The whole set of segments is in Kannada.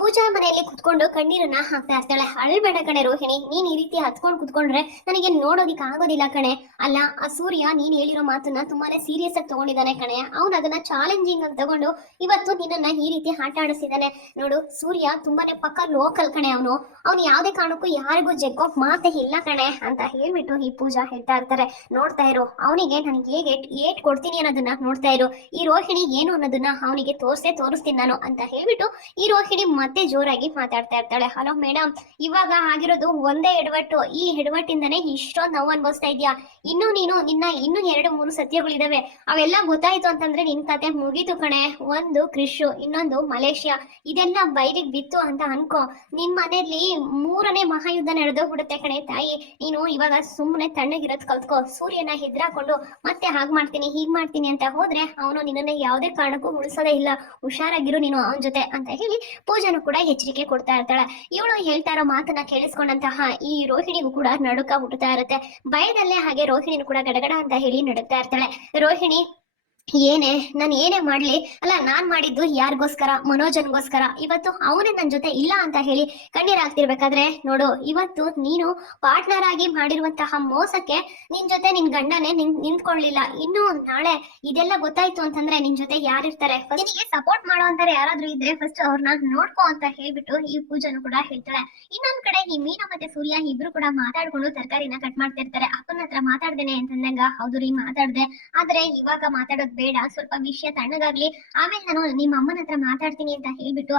ಪೂಜಾ ಮನೆಯಲ್ಲಿ ಕುತ್ಕೊಂಡು ಕಣ್ಣೀರನ್ನ ಹಾಕ್ತಾ ಇರ್ತಾಳೆ. ಅಳ್ಬೇಡ ಕಣೆ ರೋಹಿಣಿ, ನೀನ್ ಈ ರೀತಿ ಹತ್ಕೊಂಡು ಕುತ್ಕೊಂಡ್ರೆ ನನಗೆ ನೋಡೋದಿಕ್ ಆಗೋದಿಲ್ಲ ಕಣೆ. ಅಲ್ಲ, ಆ ಸೂರ್ಯ ನೀನ್ ಹೇಳಿರೋ ಮಾತನ್ನ ತುಂಬಾನೇ ಸೀರಿಯಸ್ ಆಗಿ ತಗೊಂಡಿದ್ದಾನೆ ಕಣೆ. ಅವ್ನು ಅದನ್ನ ಚಾಲೆಂಜಿಂಗ್ ಅಂತ ತಗೊಂಡು ಇವತ್ತು ನಿನ್ನನ್ನ ಈ ರೀತಿ ಆಟ ಆಡಿಸಿದಾನೆ ನೋಡು, ಸೂರ್ಯ ತುಂಬಾನೇ ಪಕ್ಕ ಲೋಕಲ್ ಕಣೆ ಅವನು. ಅವ್ನು ಯಾವ್ದೇ ಕಾರಣಕ್ಕೂ ಯಾರಿಗೂ ಜಗ್ಗೋಕ್ ಮಾತೇ ಇಲ್ಲ ಕಣೆ ಅಂತ ಹೇಳ್ಬಿಟ್ಟು ಈ ಪೂಜಾ ಹೇಳ್ತಾ ಇರ್ತಾರೆ. ನೋಡ್ತಾ ಇರು, ಅವನಿಗೆ ನನಗೆ ಹೇಗೆ ಏಟ್ ಕೊಡ್ತೀನಿ ಅನ್ನೋದನ್ನ ನೋಡ್ತಾ ಇರು. ಈ ರೋಹಿಣಿ ಏನು ಅನ್ನೋದನ್ನ ಅವನಿಗೆ ತೋರ್ಸೇ ತೋರಿಸ್ತೀನಿ ನಾನು ಅಂತ ಹೇಳ್ಬಿಟ್ಟು ಈ ರೋಹಿಣಿ ಮತ್ತೆ ಜೋರಾಗಿ ಮಾತಾಡ್ತಾ ಇರ್ತಾಳೆ. ಹಲೋ ಮೇಡಮ್ ಇವಾಗ ಆಗಿರೋದು ಒಂದೇ ಎಡವಟ್ಟು ಈ ಎಡವಟ್ಟಿಂದನೇ ಇಷ್ಟೊಂದು ನೋವು ಅನ್ಭವಿಸ್ತಾ ಇದೆಯಾ ಇನ್ನು ನೀನು ನಿನ್ನ ಇನ್ನು ಎರಡು ಮೂರು ಸತ್ಯಗಳಿದಾವೆ. ಅವೆಲ್ಲ ಗೊತ್ತಾಯ್ತು ಅಂತಂದ್ರೆ ನಿನ್ ಕತೆ ಮುಗೀತು ಕಣೆ. ಒಂದು ಕ್ರಿಶು, ಇನ್ನೊಂದು ಮಲೇಷ್ಯಾ. ಇದೆಲ್ಲ ಬೈರಿಗ್ ಬಿತ್ತು ಅಂತ ಅನ್ಕೋ. ನಿನ್ ಮನೆಯಲ್ಲಿ ಮೂರನೇ ಮಹಾಯುದ್ಧ ನಡೆದೋಗ್ಬಿಡುತ್ತೆ ಕಣೆ ತಾಯಿ. ನೀನು ಇವಾಗ ಸುಮ್ಮನೆ ತಣ್ಣಗಿರೋದ್ ಕಲ್ತ್ಕೋ. ಸೂರ್ಯನ ಹೆದ್ರಾಕೊಂಡು ಮತ್ತೆ ಹಾಗ್ ಮಾಡ್ತೀನಿ, ಹೀಗ್ ಮಾಡ್ತೀನಿ ಅಂತ ಹೋದ್ರೆ ಅವನು ನಿನ್ನನ್ನ ಯಾವುದೇ ಕಾರಣಕ್ಕೂ ಉಳಿಸೋದೇ ಇಲ್ಲ. ಹುಷಾರಾಗಿರು ನೀನು ಅವನ ಜೊತೆ, ಅಂತ ಹೇಳಿ ಪೂಜಾನು ಕೂಡ ಎಚ್ಚರಿಕೆ ಕೊಡ್ತಾ ಇರ್ತಾಳೆ. ಇವಳು ಹೇಳ್ತಾ ಇರೋ ಮಾತನ್ನ ಕೇಳಿಸ್ಕೊಂಡಂತಹ ಈ ರೋಹಿಣಿಗೂ ಕೂಡ ನಡುಕ ಹುಟ್ಟುತ್ತಾ ಇರುತ್ತೆ. ಭಯದಲ್ಲೇ ಹಾಗೆ ರೋಹಿಣಿನೂ ಕೂಡ ಗಡಗಡ ಅಂತ ಹೇಳಿ ನಡುಕ್ತಾ ಇರ್ತಾಳೆ. ರೋಹಿಣಿ ಏನೇ, ನಾನು ಏನೇ ಮಾಡ್ಲಿ. ಅಲ್ಲ, ನಾನ್ ಮಾಡಿದ್ದು ಯಾರಿಗೋಸ್ಕರ, ಮನೋಜನ್ಗೋಸ್ಕರ? ಇವತ್ತು ಅವನೇ ನನ್ನ ಜೊತೆ ಇಲ್ಲ ಅಂತ ಹೇಳಿ ಕಣ್ಣೀರಾಗ್ತಿರ್ಬೇಕಾದ್ರೆ ನೋಡು, ಇವತ್ತು ನೀನು ಪಾರ್ಟ್ನರ್ ಆಗಿ ಮಾಡಿರುವಂತಹ ಮೋಸಕ್ಕೆ ನಿನ್ ಜೊತೆ ನಿನ್ ಗಂಡನೇ ನಿನ್ ನಿಂತ್ಕೊಳ್ಳಿಲ್ಲ. ಇನ್ನು ನಾಳೆ ಇದೆಲ್ಲ ಗೊತ್ತಾಯ್ತು ಅಂತಂದ್ರೆ ನಿನ್ ಜೊತೆ ಯಾರಿರ್ತಾರೆ? ನಿನಗೆ ಸಪೋರ್ಟ್ ಮಾಡೋ ಅಂತಾರೆ ಯಾರಾದ್ರೂ ಇದ್ರೆ ಫಸ್ಟ್ ಅವ್ರನ್ನ ನೋಡ್ಕೋ ಅಂತ ಹೇಳ್ಬಿಟ್ಟು ಈ ಪೂಜಾನು ಕೂಡ ಹೇಳ್ತಾಳೆ. ಇನ್ನೊಂದ್ ಕಡೆ ಈ ಮೀನಾ ಮತ್ತೆ ಸೂರ್ಯ ಇಬ್ರು ಕೂಡ ಮಾತಾಡ್ಕೊಂಡು ತರಕಾರಿನ ಕಟ್ ಮಾಡ್ತಾ ಇರ್ತಾರೆ. ಅಪ್ಪನ ಹತ್ರ ಮಾತಾಡ್ದೇನೆ ಅಂತಂದಂಗ ಹೌದು ರೀ ಮಾತಾಡ್ದೆ. ಆದ್ರೆ ಇವಾಗ ಮಾತಾಡೋದ್ ಬೇಡ. ಸ್ವಲ್ಪ ವಿಷಯ ತಣ್ಣಗಾಗ್ಲಿ. ಆಮೇಲೆ ನಾನು ನಿಮ್ಮ ಅಮ್ಮನ ಹತ್ರ ಮಾತಾಡ್ತೀನಿ ಅಂತ ಹೇಳ್ಬಿಟ್ಟು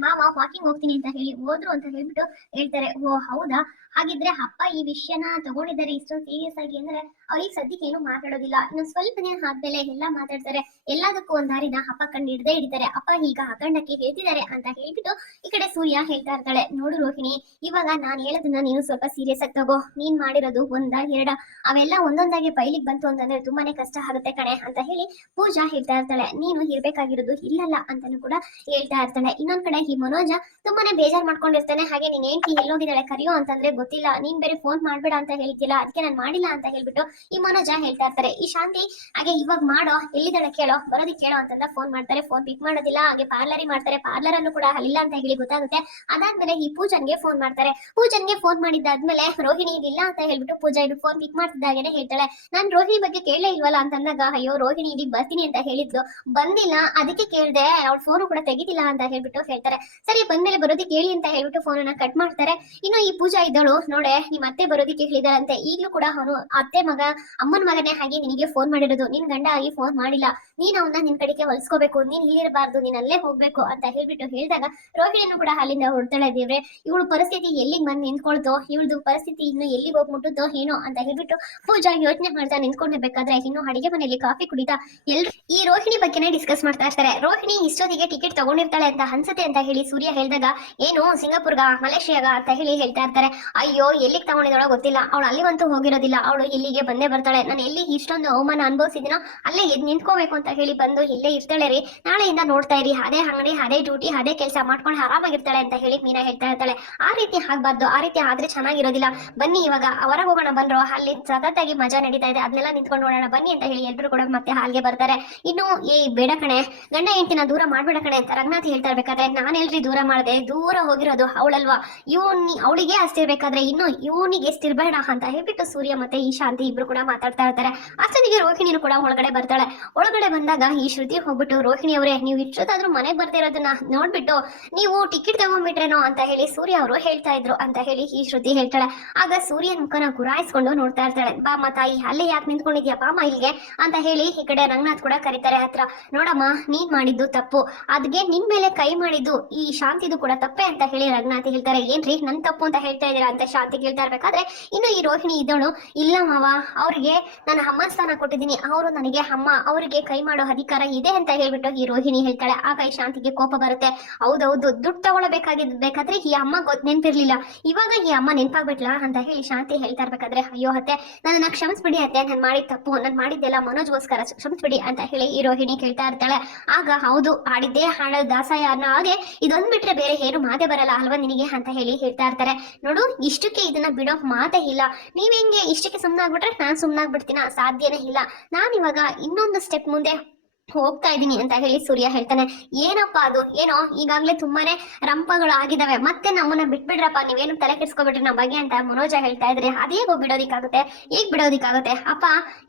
ಮಾವ ವಾಕಿಂಗ್ ಹೋಗ್ತೀನಿ ಅಂತ ಹೇಳಿ ಹೋದ್ರು ಅಂತ ಹೇಳ್ಬಿಟ್ಟು ಹೇಳ್ತಾರೆ. ಓ, ಹೌದಾ? ಹಾಗಿದ್ರೆ ಅಪ್ಪ ಈ ವಿಷಯನ ತಗೊಂಡಿದ್ದಾರೆ ಇಷ್ಟೊಂದು ಸೀರಿಯಸ್ ಆಗಿ ಅಂದ್ರೆ ಅವ್ರಿಗೆ ಸದ್ಯಕ್ಕೆ ಏನು ಮಾತಾಡೋದಿಲ್ಲ. ಇನ್ನು ಸ್ವಲ್ಪ ದಿನ ಆದ್ಮೇಲೆ ಎಲ್ಲ ಮಾತಾಡ್ತಾರೆ. ಎಲ್ಲದಕ್ಕೂ ಒಂದ್ ದಾರಿನ ಅಪ್ಪ ಕಂಡು ಹಿಡ್ದೇ ಹಿಡಿತಾರೆ ಅಪ್ಪ ಈಗ ಅಖಂಡಕ್ಕೆ ಹೇಳ್ತಿದ್ದಾರೆ ಅಂತ ಹೇಳ್ಬಿಟ್ಟು ಈ ಕಡೆ ಸೂರ್ಯ ಹೇಳ್ತಾ ಇರ್ತಾಳೆ. ನೋಡು ರೋಹಿಣಿ, ಇವಾಗ ನಾನ್ ಹೇಳೋದನ್ನ ನೀನು ಸ್ವಲ್ಪ ಸೀರಿಯಸ್ ಆಗಿ ತಗೋ. ನೀನ್ ಮಾಡಿರೋದು ಒಂದ ಎರಡ. ಅವೆಲ್ಲ ಒಂದೊಂದಾಗಿ ಬೈಲಿಗ್ ಬಂತು ಅಂತಂದ್ರೆ ತುಂಬಾನೇ ಕಷ್ಟ ಆಗುತ್ತೆ ಕಣೆ ಅಂತ ಹೇಳಿ ಪೂಜಾ ಹೇಳ್ತಾ ಇರ್ತಾಳೆ. ನೀನು ಇರ್ಬೇಕಾಗಿರೋದು ಇಲ್ಲಲ್ಲ ಅಂತಾನು ಕೂಡ ಹೇಳ್ತಾ ಇರ್ತಾಳೆ. ಇನ್ನೊಂದ್ ಕಡೆ ಈ ಮನೋಜ ತುಂಬಾನೇ ಬೇಜಾರ್ ಮಾಡ್ಕೊಂಡಿರ್ತಾನೆ. ಹಾಗೆ ನೀನ್ ಹೆಂಡತಿ ಎಲ್ಲೋಗಿದ್ದಾಳೆ ಕರಿಯೋ ಅಂತಂದ್ರೆ ಗೊತ್ತಿಲ್ಲ, ನೀನ್ ಬೇರೆ ಫೋನ್ ಮಾಡ್ಬೇಡ ಅಂತ ಹೇಳ್ತಿಲ್ಲ ಅದಕ್ಕೆ ನಾನು ಮಾಡಿಲ್ಲ ಅಂತ ಹೇಳ್ಬಿಟ್ಟು ಈ ಮನೋಜ ಹೇಳ್ತಾ ಇರ್ತಾರೆ. ಈ ಶಾಂತಿ, ಹಾಗೆ ಇವಾಗ ಮಾಡೋ, ಎಲ್ಲಿದ್ದಾಳೆ ಕೇಳೋ ಬರೋದಿ ಕೇಳೋ ಅಂತಂದ ಫೋನ್ ಮಾಡ್ತಾರೆ ಫೋನ್ ಪಿಕ್ ಮಾಡೋದಿಲ್ಲ, ಹಾಗೆ ಪಾರ್ಲರಿ ಮಾಡ್ತಾರೆ ಪಾರ್ಲರ್ ಅನ್ನು ಕೂಡ ಅಲ್ಲಿಲ್ಲ ಅಂತ ಹೇಳಿ ಗೊತ್ತಾಗುತ್ತೆ. ಅದಾದ್ಮೇಲೆ ಈ ಪೂಜನ್ಗೆ ಫೋನ್ ಮಾಡ್ತಾರೆ. ಪೂಜನ್ಗೆ ಫೋನ್ ಮಾಡಿದ್ದಾದ್ಮೇಲೆ ರೋಹಿಣಿ ಇದಿಲ್ಲ ಅಂತ ಹೇಳ್ಬಿಟ್ಟು ಪೂಜಾ ಇದು ಫೋನ್ ಪಿಕ್ ಮಾಡ್ತಿದ್ದಾಗೇನೆ ಹೇಳ್ತಾಳೆ. ನಾನ್ ರೋಹಿಣಿ ಬಗ್ಗೆ ಕೇಳಲೇ ಇಲ್ವಲ್ಲ ಅಂತಂದಾಗ ಅಯ್ಯೋ ರೋಹಿಣಿ ಇಲ್ಲಿಗೆ ಬರ್ತೀನಿ ಅಂತ ಹೇಳಿದ್ಲು. ಬಂದಿಲ್ಲ, ಅದಕ್ಕೆ ಕೇಳ್ದೆ ಅವ್ರ ಫೋನ್ ಕೂಡ ತೆಗಿತಿಲ್ಲ ಅಂತ ಹೇಳ್ಬಿಟ್ಟು ಹೇಳ್ತಾರೆ. ಸರಿ, ಬಂದ್ಮೇಲೆ ಬರೋದಿ ಕೇಳಿ ಅಂತ ಹೇಳ್ಬಿಟ್ಟು ಫೋನ್ ಅನ್ನ ಕಟ್ ಮಾಡ್ತಾರೆ. ಇನ್ನು ಈ ಪೂಜಾ ಇದ್ದಳು ನೋಡೆ ನಿಮ್ ಅತ್ತೆ ಬರೋದಿಕ್ಕೆ ಹೇಳಿದಾರಂತೆ. ಈಗ್ಲೂ ಕೂಡ ಅವನು ಅತ್ತೆ ಮಗ, ಅಮ್ಮನ ಮಗನೇ ಹಾಗೆ ನಿನಗೆ ಫೋನ್ ಮಾಡಿರೋದು. ನಿನ್ ಗಂಡ ಆಗಿ ಫೋನ್ ಮಾಡಿಲ್ಲ. ನೀನ್ ಅವನ್ನ ನಿನ್ ಕಡೆಗೆ ಹೊಲ್ಸ್ಕೋಬೇಕು. ನೀನ್ ಇಲ್ಲಿರಬಾರ್ದು ನೀನ್ ಅಲ್ಲೇ ಹೋಗ್ಬೇಕು ಅಂತ ಹೇಳ್ಬಿಟ್ಟು ಹೇಳಿದಾಗ ರೋಹಿಣಿಯನ್ನು ಕೂಡ ಅಲ್ಲಿಂದ ಹೊರತಾಳೆ ದೇವ್ರೆ. ಇವಳು ಪರಿಸ್ಥಿತಿ ಎಲ್ಲಿಗೆ ಬಂದು ನಿಂತ್ಕೊಳ್ತೋ, ಇವಳದು ಪರಿಸ್ಥಿತಿ ಇನ್ನು ಎಲ್ಲಿಗೆ ಹೋಗ್ ಏನೋ ಅಂತ ಹೇಳ್ಬಿಟ್ಟು ಪೂಜಾ ಯೋಚನೆ ಮಾಡ್ತಾ ನಿಂತ್ಕೊಂಡಿರ್ಬೇಕಾದ್ರೆ ಇನ್ನು ಅಡಿಗೆ ಮನೆಯಲ್ಲಿ ಕಾಫಿ ಕುಡಿತಾ ಎಲ್ರು ಈ ರೋಹಿಣಿ ಬಗ್ಗೆನೇ ಡಿಸ್ಕಸ್ ಮಾಡ್ತಾ ಇರ್ತಾರೆ. ರೋಹಿಣಿ ಇಷ್ಟೊತ್ತಿಗೆ ಟಿಕೆಟ್ ತಗೊಂಡಿರ್ತಾಳೆ ಅಂತ ಅನ್ಸುತ್ತೆ ಅಂತ ಹೇಳಿ ಸೂರ್ಯ ಹೇಳಿದಾಗ, ಏನು ಸಿಂಗಾಪುರ್ಗ, ಮಲೇಷಿಯಾಗ? ಅಂತ ಹೇಳಿ ಹೇಳ್ತಾ ಇರ್ತಾರೆ. ಅಯ್ಯೋ, ಎಲ್ಲಿಗೆ ತಗೊಂಡಿದ್ದಾಳೋ ಗೊತ್ತಿಲ್ಲ. ಅವಳು ಅಲ್ಲಿಗಂತೂ ಹೋಗಿರೋದಿಲ್ಲ. ಅವಳು ಇಲ್ಲಿಗೆ ಬಂದೇ ಬರ್ತಾಳೆ. ನಾನು ಎಲ್ಲಿ ಇಷ್ಟೊಂದು ಅವಮಾನ ಅನುಭವಿಸಿದಿನೋ ಅಲ್ಲೇ ಎದ್ ನಿಂತ್ಕೋಬೇಕು ಅಂತ ಹೇಳಿ ಬಂದು ಇಲ್ಲೇ ಇರ್ತಾಳೆ ರೀ. ನಾಳೆಯಿಂದ ನೋಡ್ತಾ ಇರಿ. ಅದೇ ಅಂಗಡಿ, ಅದೇ ಡ್ಯೂಟಿ, ಅದೇ ಕೆಲಸ ಮಾಡ್ಕೊಂಡು ಆರಾಮಾಗಿರ್ತಾಳೆ ಅಂತ ಹೇಳಿ ಮೀನಾ ಹೇಳ್ತಾ ಇರ್ತಾಳೆ. ಆ ರೀತಿ ಆಗ್ಬಾರ್ದು. ಆ ರೀತಿ ಆದ್ರೆ ಚೆನ್ನಾಗಿರೋದಿಲ್ಲ. ಬನ್ನಿ ಇವಾಗ, ಹೊರಗೆ ಹೋಗೋಣ ಬಂದ್ರು ಅಲ್ಲಿ ಸತತಾಗಿ ಮಜಾ ನಡೀತಾ ಇದೆ. ಅದನ್ನೆಲ್ಲ ನಿಂತ್ಕೊಂಡು ನೋಡೋಣ. ಬನ್ನಿ ಅಂತ ಹೇಳಿ ಎಲ್ರು ಕೂಡ ಮತ್ತೆ ಹಾಲ್ಗೆ ಬರ್ತಾರೆ. ಇನ್ನು ಏ ಬೇಡ ಕಣೆ. ಗಂಡ ಹೆಂಡತಿನ ದೂರ ಮಾಡ್ಬೇಡ ಕಣೆ ಅಂತ ರಂಗನಾಥ್ ಹೇಳ್ತಾ ಇರ್ಬೇಕಾದ್ರೆ ನಾನು ಎಲ್ರಿ ದೂರ ಮಾಡಿದೆ? ದೂರ ಹೋಗಿರೋದು ಅವಳಲ್ವಾ? ಇವನ್, ಅವಳಿಗೆ ಅಷ್ಟಿರ್ಬೇಕಾದ್ರೆ ಇನ್ನು ಇವನಿಗೆ ಎಷ್ಟಿರ್ಬೇಡ ಅಂತ ಹೇಳ್ಬಿಟ್ಟು ಸೂರ್ಯ ಮತ್ತೆ ಈ ಶಾಂತಿ ಇಬ್ರು ಕೂಡ ಮಾತಾಡ್ತಾ ಇರ್ತಾರೆ. ಅಷ್ಟೊತ್ತಿಗೆ ರೋಹಿಣಿನೂ ಕೂಡ ಒಳಗಡೆ ಬರ್ತಾಳೆ. ಒಳಗಡೆ ಬಂದಾಗ ಈ ಶ್ರುತಿ ಹೋಗ್ಬಿಟ್ಟು, ರೋಹಿಣಿ ಅವರೇ, ನೀವು ಇಷ್ಟೊತ್ತಾದ್ರೂ ಮನೆಗೆ ಬರ್ತಿರೋದನ್ನ ನೋಡ್ಬಿಟ್ಟು ನೀವು ಟಿಕೆಟ್ ತಗೊಂಡ್ಬಿಟ್ರೇನೋ ಅಂತ ಹೇಳಿ ಸೂರ್ಯ ಅವರು ಹೇಳ್ತಾ ಇದ್ರು ಅಂತ ಹೇಳಿ ಈ ಶ್ರುತಿ ಹೇಳ್ತಾಳೆ. ಆಗ ಸೂರ್ಯನ ಮುಖನ ಗುರಾಯಿಸ್ಕೊಂಡು ನೋಡ್ತಾ ಇರ್ತಾಳೆ. ಬಾಮ ತಾಯಿ, ಅಲ್ಲೇ ಯಾಕೆ ನಿಂತ್ಕೊಂಡಿದ್ಯಾ? ಬಾಮ ಇಲ್ಲಿಗೆ ಅಂತ ಹೇಳಿ ಈ ಕಡೆ ರಂಗನಾಥ್ ಕೂಡ ಕರೀತಾರೆ ಹತ್ರ. ನೋಡಮ್ಮ, ನೀನ್ ಮಾಡಿದ್ದು ತಪ್ಪು. ಅದ್ಗೆ ನಿನ್ ಮೇಲೆ ಕೈ ಮಾಡಿದ್ದು ಈ ಶಾಂತಿದು ಕೂಡ ತಪ್ಪೆ ಅಂತ ಹೇಳಿ ರಂಗನಾಥ್ ಹೇಳ್ತಾರೆ. ಏನ್ರಿ, ನನ್ ತಪ್ಪು ಅಂತ ಹೇಳ್ತಾ ಇದೀರಾ ಅಂತ ಶಾಂತಿ ಕೇಳ್ತಾ ಇರ್ಬೇಕಾದ್ರೆ ಇನ್ನು ಈ ರೋಹಿಣಿ ಇದ್ದವಳು ಇಲ್ಲ ಮಾವ, ಅವ್ರಿಗೆ ನಾನು ಅಮ್ಮನ ಸ್ಥಾನ ಕೊಟ್ಟಿದ್ದೀನಿ. ಅವರು ನನಗೆ ಅಮ್ಮ, ಅವರಿಗೆ ಕೈ ಮಾಡೋ ಅಧಿಕಾರ ಇದೆ ಅಂತ ಹೇಳ್ಬಿಟ್ಟು ಈ ರೋಹಿಣಿ ಹೇಳ್ತಾಳೆ. ಆಗ ಈ ಶಾಂತಿಗೆ ಕೋಪ ಬರುತ್ತೆ. ಹೌದೌದು, ದುಡ್ಡು ತಗೊಳ್ಬೇಕಾಗಿದ್ ಬೇಕಾದ್ರೆ ಈ ಅಮ್ಮ ನೆನ್ಪಿರ್ಲಿಲ್ಲ. ಇವಾಗ ಈ ಅಮ್ಮ ನೆನ್ಪಾಗ್ಬಿಟ್ಲಾ ಅಂತ ಹೇಳಿ ಶಾಂತಿ ಹೇಳ್ತಾ ಇರ್ಬೇಕಾದ್ರೆ, ಅಯ್ಯೋ ಅತ್ತೆ ನನ್ನ ಕ್ಷಮಿಸ್ಬಿಡಿ ಅತ್ತೆ, ನಾನು ಮಾಡಿದ ತಪ್ಪು, ನಾನು ಮಾಡಿದ್ದೆಲ್ಲ ಮನೋಜ್ಗೋಸ್ಕರ ಕ್ಷಮಿಸ್ಬಿಡಿ ಅಂತ ಹೇಳಿ ಈ ರೋಹಿಣಿ ಕೇಳ್ತಾ ಇರ್ತಾಳೆ. ಆಗ ಹೌದು, ಆಡಿದ್ದೇ ಹಾಡೋ ದಾಸಾಯ ಅನ್ನೋ ಹಾಗೆ ಇದೊಂದ್ ಬಿಟ್ರೆ ಬೇರೆ ಏನು ಮಾತೆ ಬರಲ್ಲ ಅಲ್ವಾ ನಿನಗೆ ಅಂತ ಹೇಳಿ ಹೇಳ್ತಾ ಇರ್ತಾರೆ. ನೋಡು ಇಷ್ಟಕ್ಕೆ ಇದನ್ನ ಬಿಡೋ ಮಾತೇ ಇಲ್ಲ. ನೀವ್ ಹೆಂಗೆ ಇಷ್ಟಕ್ಕೆ ಸುಮ್ಮನಾಗ್ಬಿಟ್ರೆ ನಾನ್ ಸುಮ್ಮನಾಗ್ಬಿಡ್ತೀನ ಸಾಧ್ಯನೇ ಇಲ್ಲ. ನಾನಿವಾಗ ಇನ್ನೊಂದು ಸ್ಟೆಪ್ ಮುಂದೆ ಹೋಗ್ತಾ ಇದೀನಿ ಅಂತ ಹೇಳಿ ಸೂರ್ಯ ಹೇಳ್ತಾನೆ, ಏನಪ್ಪಾ ಅದು? ಏನೋ? ಈಗಾಗ್ಲೇ ತುಂಬಾನೇ ರಂಪಗಳು ಆಗಿದಾವೆ. ಮತ್ತೆ ನಮ್ಮನ್ನ ಬಿಟ್ಬಿಡ್ರಪ್ಪ. ನೀವೇನು ತಲೆ ಕೆಡ್ಸ್ಕೊಬಿಟ್ರಿ ನಮ್ಮ ಬಗ್ಗೆ ಅಂತ ಮನೋಜ ಹೇಳ್ತಾ ಇದ್ರೆ ಅದೇಗೋ ಬಿಡೋದಿಕ್ಕಾಗುತ್ತೆ, ಹೇಗ್ ಬಿಡೋದಿಕ್ಕಾಗುತ್ತೆ? ಅಪ್ಪ,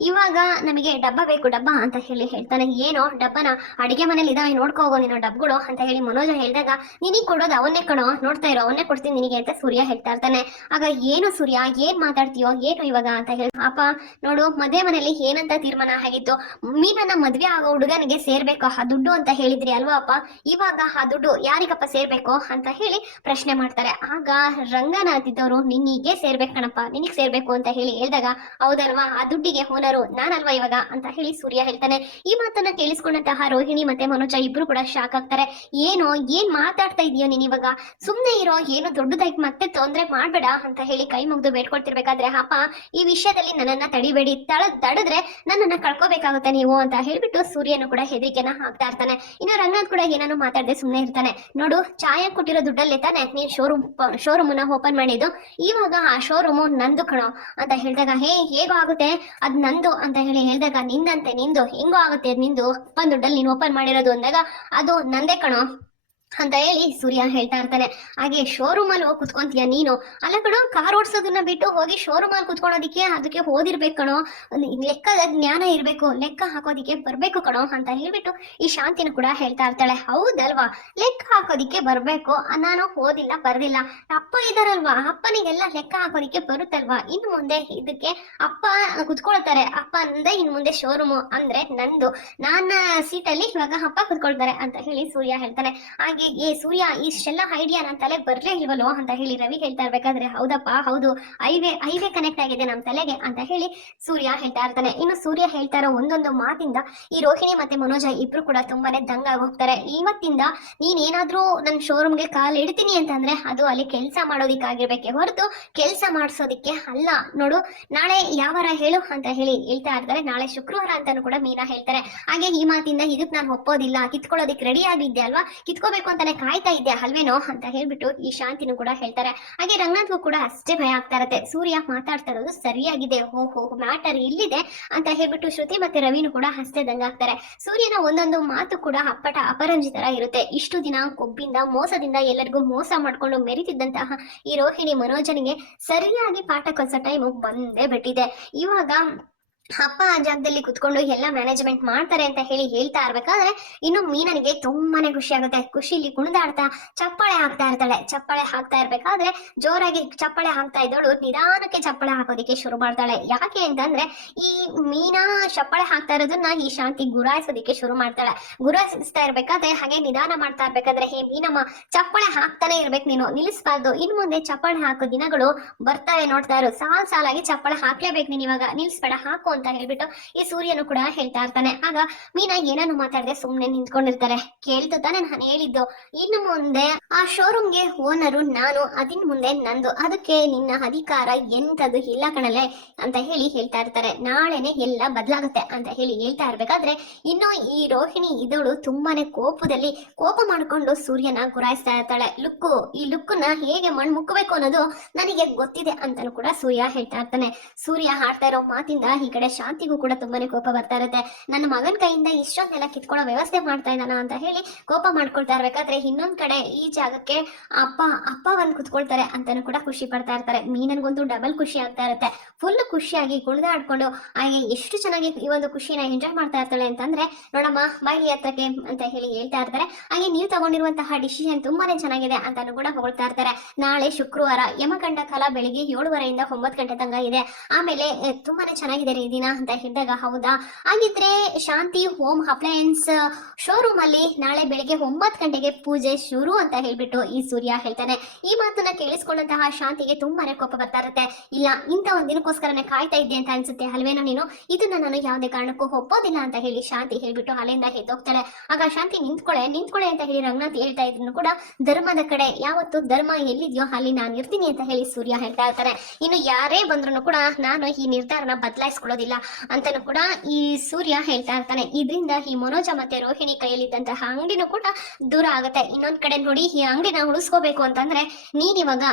ಇವಾಗ ನಮಗೆ ಡಬ್ಬ ಬೇಕು, ಡಬ್ಬ ಅಂತ ಹೇಳಿ ಹೇಳ್ತಾನೆ. ಏನೋ? ಡಬ್ಬನ? ಅಡಿಗೆ ಮನೇಲಿ ಇದಾವೆ, ನೋಡ್ಕೋ, ಹೋಗೋ, ನೀನು ಡಬ್ಗಳು ಅಂತ ಹೇಳಿ ಮನೋಜ ಹೇಳಿದಾಗ, ನಿನಗೆ ಕೊಡೋದು ಅವನ್ನೇ ಕಣೋ, ನೋಡ್ತಾ ಇರೋ, ಅವನ್ನೇ ಕೊಡ್ತೀನಿ ನಿನಗೆ ಅಂತ ಸೂರ್ಯ ಹೇಳ್ತಾ ಇರ್ತಾನೆ. ಆಗ, ಏನು ಸೂರ್ಯ? ಏನ್ ಮಾತಾಡ್ತೀಯೋ? ಏನು ಇವಾಗ? ಅಂತ ಹೇಳಿ, ಅಪ್ಪ, ನೋಡು, ಮದುವೆ ಮನೇಲಿ ಏನಂತ ತೀರ್ಮಾನ ಆಗಿತ್ತು? ಮೀನನ್ನ ಮದ್ವೆ ಆಗೋ ಹುಡುಗನಿಗೆ ಸೇರ್ಬೇಕು? ಆ ದುಡ್ಡು ಅಂತ ಹೇಳಿದ್ರಿ ಅಲ್ವಾ ಅಪ್ಪ? ಇವಾಗ ಆ ದುಡ್ಡು ಯಾರಿಗಪ್ಪ ಸೇರ್ಬೇಕು ಅಂತ ಹೇಳಿ ಪ್ರಶ್ನೆ ಮಾಡ್ತಾರೆ. ಆಗ ರಂಗನಾಥಿದ್ದವರು ನಿನ್ನಿಗೆ ಸೇರ್ಬೇಕು ಕಣಪ್ಪ, ನಿನಗೆ ಸೇರ್ಬೇಕು ಅಂತ ಹೇಳಿ ಹೇಳಿದಾಗ, ಹೌದಲ್ವಾ? ಆ ದುಡ್ಡಿಗೆ ಓನರು ನಾನಲ್ವಾ ಇವಾಗ? ಅಂತ ಹೇಳಿ ಸೂರ್ಯ ಹೇಳ್ತಾನೆ. ಈ ಮಾತನ್ನ ಕೇಳಿಸ್ಕೊಂಡಂತಹ ರೋಹಿಣಿ ಮತ್ತೆ ಮನೋಜ ಇಬ್ರು ಕೂಡ ಶಾಕ್ ಆಗ್ತಾರೆ. ಏನು, ಏನ್ ಮಾತಾಡ್ತಾ ಇದೀಯೋ ನೀನ್ ಇವಾಗ? ಸುಮ್ನೆ ಇರೋ, ಏನು ದೊಡ್ಡದಾಗಿ ಮತ್ತೆ ತೊಂದ್ರೆ ಮಾಡ್ಬೇಡ ಅಂತ ಹೇಳಿ ಕೈ ಮುಗ್ದು ಬೇಡ್ಕೊಳ್ತಿರ್ಬೇಕಾದ್ರೆ, ಅಪ್ಪ, ಈ ವಿಷಯದಲ್ಲಿ ನನ್ನನ್ನ ತಡಿಬೇಡಿ. ತಳ, ತಡೆದ್ರೆ ನನ್ನನ್ನ ಕಳ್ಕೋಬೇಕಾಗುತ್ತೆ ನೀವು ಅಂತ ಹೇಳ್ಬಿಟ್ಟು ಸೂರ್ಯನು ಕೂಡ ಹೆದರಿಕೆನ ಹಾಕ್ತಾ ಇರ್ತಾನೆ. ಇನ್ನು ರಂಗನಾಥ್ ಕೂಡ ಏನಾನು ಮಾತಾಡದೆ ಸುಮ್ಮನೆ ಇರ್ತಾನೆ. ನೋಡು, ಚಾಯ ಕೊಟ್ಟಿರೋ ದುಡ್ಡಲ್ಲೇ ತಾನೆ ನೀನ್ ಶೋರೂಮ್ ಶೋರೂಮ್ ಅನ್ನ ಓಪನ್ ಮಾಡಿದ್ದು. ಇವಾಗ ಆ ಶೋರೂಮು ನಂದು ಕಣೋ ಅಂತ ಹೇಳಿದಾಗ, ಹೇ, ಹೇಗೋ ಆಗುತ್ತೆ. ಅದ್ ನಂದು ಅಂತ ಹೇಳಿ ಹೇಳಿದಾಗ ನಿಂದಂತೆ ನಿಂದು, ಹೆಂಗೋ ಆಗುತ್ತೆ ನಿಂದು ಅಪ್ಪನ್ ದುಡ್ಡಲ್ಲಿ ನೀನು ಓಪನ್ ಮಾಡಿರೋದು ಅಂದಾಗ, ಅದು ನಂದೇ ಕಣೋ. ಅಂತ ಹೇಳಿ ಸೂರ್ಯ ಹೇಳ್ತಾ ಇರ್ತಾನೆ. ಹಾಗೆ ಶೋರೂಮ್ ಅಲ್ಲಿ ಹೋಗಿ ಕುತ್ಕೊಂತೀಯ ನೀನು? ಅಲ್ಲ ಕಣೋ ಕಾರ್ ಓಡಿಸೋದನ್ನ ಬಿಟ್ಟು ಹೋಗಿ ಶೋರೂಮ್ ಅಲ್ಲಿ ಕುತ್ಕೊಳೋದಿಕ್ಕೆ ಅದಕ್ಕೆ ಓದಿರ್ಬೇಕು ಕಣೋ. ಲೆಕ್ಕದ ಜ್ಞಾನ ಇರ್ಬೇಕು, ಲೆಕ್ಕ ಹಾಕೋದಿಕ್ಕೆ ಬರ್ಬೇಕು ಕಣೋ ಅಂತ ಹೇಳ್ಬಿಟ್ಟು ಈ ಶಾಂತಿನ ಕೂಡ ಹೇಳ್ತಾ ಇರ್ತಾಳೆ. ಹೌದಲ್ವಾ? ಲೆಕ್ಕ ಹಾಕೋದಿಕ್ಕೆ ಬರ್ಬೇಕು. ನಾನು ಓದಿಲ್ಲ, ಬರ್ದಿಲ್ಲ. ಅಪ್ಪ ಇದಾರಲ್ವಾ? ಅಪ್ಪನಿಗೆಲ್ಲ ಲೆಕ್ಕ ಹಾಕೋದಿಕ್ಕೆ ಬರುತ್ತಲ್ವಾ? ಇನ್ನು ಮುಂದೆ ಇದಕ್ಕೆ ಅಪ್ಪ ಕುತ್ಕೊಳ್ತಾರೆ. ಅಪ್ಪ ಅಂದ್ರೆ ಇನ್ ಮುಂದೆ ಶೋರೂಮ್ ಅಂದ್ರೆ ನಂದು. ನನ್ನ ಸೀಟಲ್ಲಿ ಇವಾಗ ಅಪ್ಪ ಕುತ್ಕೊಳ್ತಾರೆ ಅಂತ ಹೇಳಿ ಸೂರ್ಯ ಹೇಳ್ತಾನೆ. ಏ ಸೂರ್ಯ, ಇಷ್ಟೆಲ್ಲ ಐಡಿಯಾ ನನ್ನ ತಲೆಗೆ ಬರ್ಲೇ ಇಲ್ವಲ್ಲೋ ಅಂತ ಹೇಳಿ ರವಿ ಹೇಳ್ತಾ ಇರ್ಬೇಕಾದ್ರೆ, ಹೌದಪ್ಪ, ಹೌದು ಐವೇ ಐವೇ ಕನೆಕ್ಟ್ ಆಗಿದೆ ನಮ್ಮ ತಲೆಗೆ ಅಂತ ಹೇಳಿ ಸೂರ್ಯ ಹೇಳ್ತಾ ಇರ್ತಾನೆ. ಇನ್ನು ಸೂರ್ಯ ಹೇಳ್ತಾ ಇರೋ ಒಂದೊಂದು ಮಾತಿಂದ ಈ ರೋಹಿಣಿ ಮತ್ತೆ ಮನೋಜ ಇಬ್ರು ಕೂಡ ತುಂಬಾನೇ ದಂಗಾಗಿ ಹೋಗ್ತಾರೆ. ಇವತ್ತಿಂದ ನೀನ್ ಏನಾದ್ರೂ ನನ್ನ ಶೋರೂಮ್ಗೆ ಕಾಲ್ ಇಡ್ತೀನಿ ಅಂತಂದ್ರೆ ಅದು ಅಲ್ಲಿ ಕೆಲಸ ಮಾಡೋದಿಕ್ಕಾಗಿರ್ಬೇಕೆ ಹೊರತು ಕೆಲಸ ಮಾಡಿಸೋದಿಕ್ಕೆ ಅಲ್ಲ. ನೋಡು, ನಾಳೆ ಯಾವಾರ ಹೇಳು ಅಂತ ಹೇಳಿ ಹೇಳ್ತಾ ಇರ್ತಾರೆ. ನಾಳೆ ಶುಕ್ರವಾರ ಅಂತಾನು ಕೂಡ ಮೀನಾ ಹೇಳ್ತಾರೆ. ಹಾಗೆ ಈ ಮಾತಿಂದ ಇದಕ್ ನಾನು ಒಪ್ಪೋದಿಲ್ಲ. ಕಿತ್ಕೊಳ್ಳೋದಿಕ್ ರೆಡಿ ಆಗಿದ್ದೆ ಅಲ್ವಾ ಕಿತ್ಕೋಬೇಕು ಅಂತಾನೆ ಕಾಯ್ತಾ ಇದ್ದೆ, ಅಲ್ವೇನೋ ಅಂತ ಹೇಳ್ಬಿಟ್ಟು ಈ ಶಾಂತಿನೂ ಕೂಡ ಹೇಳ್ತಾರೆ. ಹಾಗೆ ರಂಗನಾಥ್ಗೂ ಕೂಡ ಅಷ್ಟೇ ಭಯ ಆಗ್ತಾ ಇರತ್ತೆ. ಸೂರ್ಯ ಮಾತಾಡ್ತಾ ಇರೋದು ಸರಿಯಾಗಿದೆ ಹೋ ಹೋ ಮ್ಯಾಟರ್ ಇಲ್ಲಿದೆ ಅಂತ ಹೇಳ್ಬಿಟ್ಟು ಶ್ರುತಿ ಮತ್ತೆ ರವಿನೂ ಕೂಡ ಅಷ್ಟೇ ದಂಗಾಗ್ತಾರೆ ಸೂರ್ಯನ ಒಂದೊಂದು ಮಾತು ಕೂಡ ಅಪ್ಪಟ ಅಪರಂಜಿತರ ಇರುತ್ತೆ. ಇಷ್ಟು ದಿನ ಕೊಬ್ಬಿಂದ, ಮೋಸದಿಂದ ಎಲ್ಲರಿಗೂ ಮೋಸ ಮಾಡ್ಕೊಂಡು ಮೆರಿತಿದ್ದಂತಹ ಈ ರೋಹಿಣಿ ಮನೋಜನಿಗೆ ಸರಿಯಾಗಿ ಪಾಠ ಕಲಿಸೋ ಟೈಮು ಬಂದೇ ಬಿಟ್ಟಿದೆ. ಇವಾಗ ಅಪ್ಪ ಆ ಜಾಗದಲ್ಲಿ ಕುತ್ಕೊಂಡು ಎಲ್ಲ ಮ್ಯಾನೇಜ್ಮೆಂಟ್ ಮಾಡ್ತಾರೆ ಅಂತ ಹೇಳಿ ಹೇಳ್ತಾ ಇರ್ಬೇಕಾದ್ರೆ ಇನ್ನು ಮೀನನಿಗೆ ತುಂಬಾನೇ ಖುಷಿ ಆಗುತ್ತೆ. ಖುಷಿಲಿ ಕುಣಿದಾಡ್ತಾ ಚಪ್ಪಾಳೆ ಹಾಕ್ತಾ ಇರ್ತಾಳೆ. ಚಪ್ಪಾಳೆ ಹಾಕ್ತಾ ಇರ್ಬೇಕಾದ್ರೆ ಜೋರಾಗಿ ಚಪ್ಪಾಳೆ ಹಾಕ್ತಾ ಇದ್ದವಳು ನಿಧಾನಕ್ಕೆ ಚಪ್ಪಾಳೆ ಹಾಕೋದಿಕ್ಕೆ ಶುರು ಮಾಡ್ತಾಳೆ. ಯಾಕೆ ಅಂತಂದ್ರೆ ಈ ಮೀನಾ ಚಪ್ಪಾಳೆ ಹಾಕ್ತಾ ಇರೋದನ್ನ ಈ ಶಾಂತಿ ಗುರಾಯಿಸೋದಿಕ್ಕೆ ಶುರು ಮಾಡ್ತಾಳೆ. ಗುರಾಯಿಸ್ತಾ ಇರ್ಬೇಕಾದ್ರೆ ಹಾಗೆ ನಿಧಾನ ಮಾಡ್ತಾ ಇರ್ಬೇಕಾದ್ರೆ, ಹೇ ಮೀನಮ್ಮ, ಚಪ್ಪಾಳೆ ಹಾಕ್ತಾನೆ ಇರ್ಬೇಕು ನೀನು. ನಿಲ್ಲಿಸ್ಬಾರ್ದು. ಇನ್ ಮುಂದೆ ಚಪ್ಪಾಳೆ ಹಾಕೋ ದಿನಗಳು ಬರ್ತಾವೆ ನೋಡ್ತಾ ಇರೋ. ಸಾಲ್ ಸಾಲಾಗಿ ಚಪ್ಪಾಳೆ ಹಾಕ್ಲೇಬೇಕು ನೀನ್ ಇವಾಗ. ನಿಲ್ಸ್ಬೇಡ ಹಾಕು ಅಂತ ಹೇಳ್ಬಿಟ್ಟು ಈ ಸೂರ್ಯನು ಕೂಡ ಹೇಳ್ತಾ ಇರ್ತಾನೆ. ಆಗ ಮೀನಾ ಏನಾನು ಮಾತಾಡದೆ ಸುಮ್ನೆ ನಿಂತ್ಕೊಂಡಿರ್ತಾರೆ. ಕೇಳ್ತು ತಾನೆ ನಾನು ಹೇಳಿದ್ದು. ಇನ್ನು ಮುಂದೆ ಆ ಶೋರೂಮ್ಗೆ ಓನರು ನಾನು, ಅದಿನ್ ಮುಂದೆ ನಂದು. ಅದಕ್ಕೆ ನಿನ್ನ ಅಧಿಕಾರ ಎಂತದು ಇಲ್ಲ ಕಣಲೆ ಅಂತ ಹೇಳಿ ಹೇಳ್ತಾ ಇರ್ತಾರೆ. ನಾಳೆನೆ ಎಲ್ಲ ಬದಲಾಗುತ್ತೆ ಅಂತ ಹೇಳಿ ಹೇಳ್ತಾ ಇರ್ಬೇಕಾದ್ರೆ ಇನ್ನು ಈ ರೋಹಿಣಿ ಇದಳು ತುಂಬಾನೇ ಕೋಪದಲ್ಲಿ ಕೋಪ ಮಾಡ್ಕೊಂಡು ಸೂರ್ಯನ ಗುರಾಯಿಸ್ತಾ ಇರ್ತಾಳೆ. ಲುಕ್ಕು, ಈ ಲುಕ್ಕನ್ನ ಹೇಗೆ ಮಣ್ಣು ಮುಕ್ಕಬೇಕು ಅನ್ನೋದು ನನಗೆ ಗೊತ್ತಿದೆ ಅಂತಲೂ ಕೂಡ ಸೂರ್ಯ ಹೇಳ್ತಾ ಇರ್ತಾನೆ. ಸೂರ್ಯ ಹಾಡ್ತಾ ಇರೋ ಮಾತಿಂದ ಈ ಕಡೆ ಶಾಂತಿಗೂ ಕೂಡ ತುಂಬಾನೇ ಕೋಪ ಬರ್ತಾ ಇರುತ್ತೆ. ನನ್ನ ಮಗನ ಕೈಯಿಂದ ಇಷ್ಟೊಂದೆಲ್ಲ ಕಿತ್ಕೊಳ್ಳೋ ವ್ಯವಸ್ಥೆ ಮಾಡ್ತಾ ಇದ್ದಾನ ಅಂತ ಹೇಳಿ ಕೋಪ ಮಾಡ್ಕೊಳ್ತಾ ಇರ್ಬೇಕಾದ್ರೆ ಇನ್ನೊಂದ್ ಕಡೆ ಈ ಜಾಗಕ್ಕೆ ಅಪ್ಪ ಅಪ್ಪ ಬಂದು ಕುತ್ಕೊಳ್ತಾರೆ ಅಂತಾನು ಕೂಡ ಖುಷಿ ಪಡ್ತಾ ಇರ್ತಾರೆ. ಮೀನನ್ಗೊಂದು ಡಬಲ್ ಖುಷಿ ಆಗ್ತಾ ಇರುತ್ತೆ. ಫುಲ್ ಖುಷಿಯಾಗಿ ಕುಳಿದಾಡ್ಕೊಂಡು ಹಾಗೆ ಎಷ್ಟು ಚೆನ್ನಾಗಿ ಈ ಒಂದು ಖುಷಿನ ಎಂಜಾಯ್ ಮಾಡ್ತಾ ಇರ್ತಾಳೆ ಅಂತಂದ್ರೆ, ನೋಡಮ್ಮ ಬಾಯಿ ಹತ್ರಕ್ಕೆ ಅಂತ ಹೇಳಿ ಹೇಳ್ತಾ ಇರ್ತಾರೆ. ಹಾಗೆ ನೀವು ತಗೊಂಡಿರುವಂತಹ ಡಿಸಿಷನ್ ತುಂಬಾನೇ ಚೆನ್ನಾಗಿದೆ ಅಂತಾನು ಕೂಡ ಹೊಗಳ್ತಾ ಇರ್ತಾರೆ. ನಾಳೆ ಶುಕ್ರವಾರ ಯಮಕಂಡ ಕಾಲ ಬೆಳಿಗ್ಗೆ ಏಳುವರೆಯಿಂದ ಒಂಬತ್ತು ಗಂಟೆ ತನಕ ಇದೆ. ಆಮೇಲೆ ತುಂಬಾನೇ ಚೆನ್ನಾಗಿದೆ ರೀ ಈ ದಿನ ಅಂತ ಹೇಳಿದಾಗ, ಹೌದಾ? ಹಾಗಿದ್ರೆ ಶಾಂತಿ ಹೋಮ್ ಅಪ್ಲಯನ್ಸ್ ಶೋರೂಮ್ ಅಲ್ಲಿ ನಾಳೆ ಬೆಳಿಗ್ಗೆ ಒಂಬತ್ ಗಂಟೆಗೆ ಪೂಜೆ ಶುರು ಅಂತ ಹೇಳ್ಬಿಟ್ಟು ಈ ಸೂರ್ಯ ಹೇಳ್ತಾನೆ. ಈ ಮಾತನ್ನ ಕೇಳಿಸ್ಕೊಂಡಂತಹ ಶಾಂತಿಗೆ ತುಂಬಾನೇ ಕೋಪ ಬರ್ತಾ ಇರುತ್ತೆ. ಇಲ್ಲ, ಇಂಥ ಒಂದ್ ದಿನಕ್ಕೋಸ್ಕರನೇ ಕಾಯ್ತಾ ಇದ್ದೆ ಅಂತ ಅನ್ಸುತ್ತೆ ಅಲ್ವೇನೋ ನೀನು? ಇದನ್ನ ನಾನು ಯಾವುದೇ ಕಾರಣಕ್ಕೂ ಒಪ್ಪೋದಿಲ್ಲ ಅಂತ ಹೇಳಿ ಶಾಂತಿ ಹೇಳ್ಬಿಟ್ಟು ಅಲ್ಲಿಂದ ಎದ್ದೋಗ್ತಾಳೆ ಆಗ ಶಾಂತಿ ನಿಂತ್ಕೊಳೆ ನಿಂತ್ಕೊಳೆ ಅಂತ ಹೇಳಿ ರಂಗನಾಥ್ ಹೇಳ್ತಾ ಇದ್ರು ಕೂಡ, ಧರ್ಮದ ಕಡೆ, ಯಾವತ್ತು ಧರ್ಮ ಎಲ್ಲಿದ್ಯೋ ಅಲ್ಲಿ ನಾನು ಇರ್ತೀನಿ ಅಂತ ಹೇಳಿ ಸೂರ್ಯ ಹೇಳ್ತಾ ಇರ್ತಾರೆ ಇನ್ನು ಯಾರೇ ಬಂದ್ರು ಕೂಡ, ನಾನು ಈ ನಿರ್ಧಾರನ ಬದಲಾಯಿಸ್ಕೊಳ್ಳೋದಿಲ್ಲ ಅಂತಾನು ಕೂಡ ಈ ಸೂರ್ಯ ಹೇಳ್ತಾ ಇರ್ತಾನೆ. ಇದರಿಂದ ಈ ಮನೋಜ ಮತ್ತೆ ರೋಹಿಣಿ ಕೈಯಲ್ಲಿದ್ದಂತಹ ಅಂಗಡಿನೂ ಕೂಡ ದೂರ ಆಗುತ್ತೆ. ಇನ್ನೊಂದ್ ಕಡೆ ನೋಡಿ ಈ ಅಂಗಡಿನ ಉಳಿಸ್ಕೋಬೇಕು ಅಂತಂದ್ರೆ ನೀನ್ ಇವಾಗ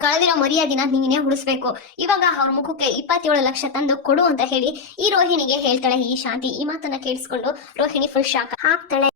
ಕಳೆದಿರೋ ಮರ್ಯಾದಿನ ನೀನೇ ಉಳಿಸ್ಬೇಕು. ಇವಾಗ ಅವ್ರ ಮುಖಕ್ಕೆ ಇಪ್ಪತ್ತೇಳು ಲಕ್ಷ ತಂದು ಕೊಡು ಅಂತ ಹೇಳಿ ಈ ರೋಹಿಣಿಗೆ ಹೇಳ್ತಾಳೆ ಈ ಶಾಂತಿ. ಈ ಮಾತನ್ನ ಕೇಳಿಸ್ಕೊಂಡು ರೋಹಿಣಿ ಫುಲ್ ಶಾಕ್ ಆಗ್ತಾಳೆ.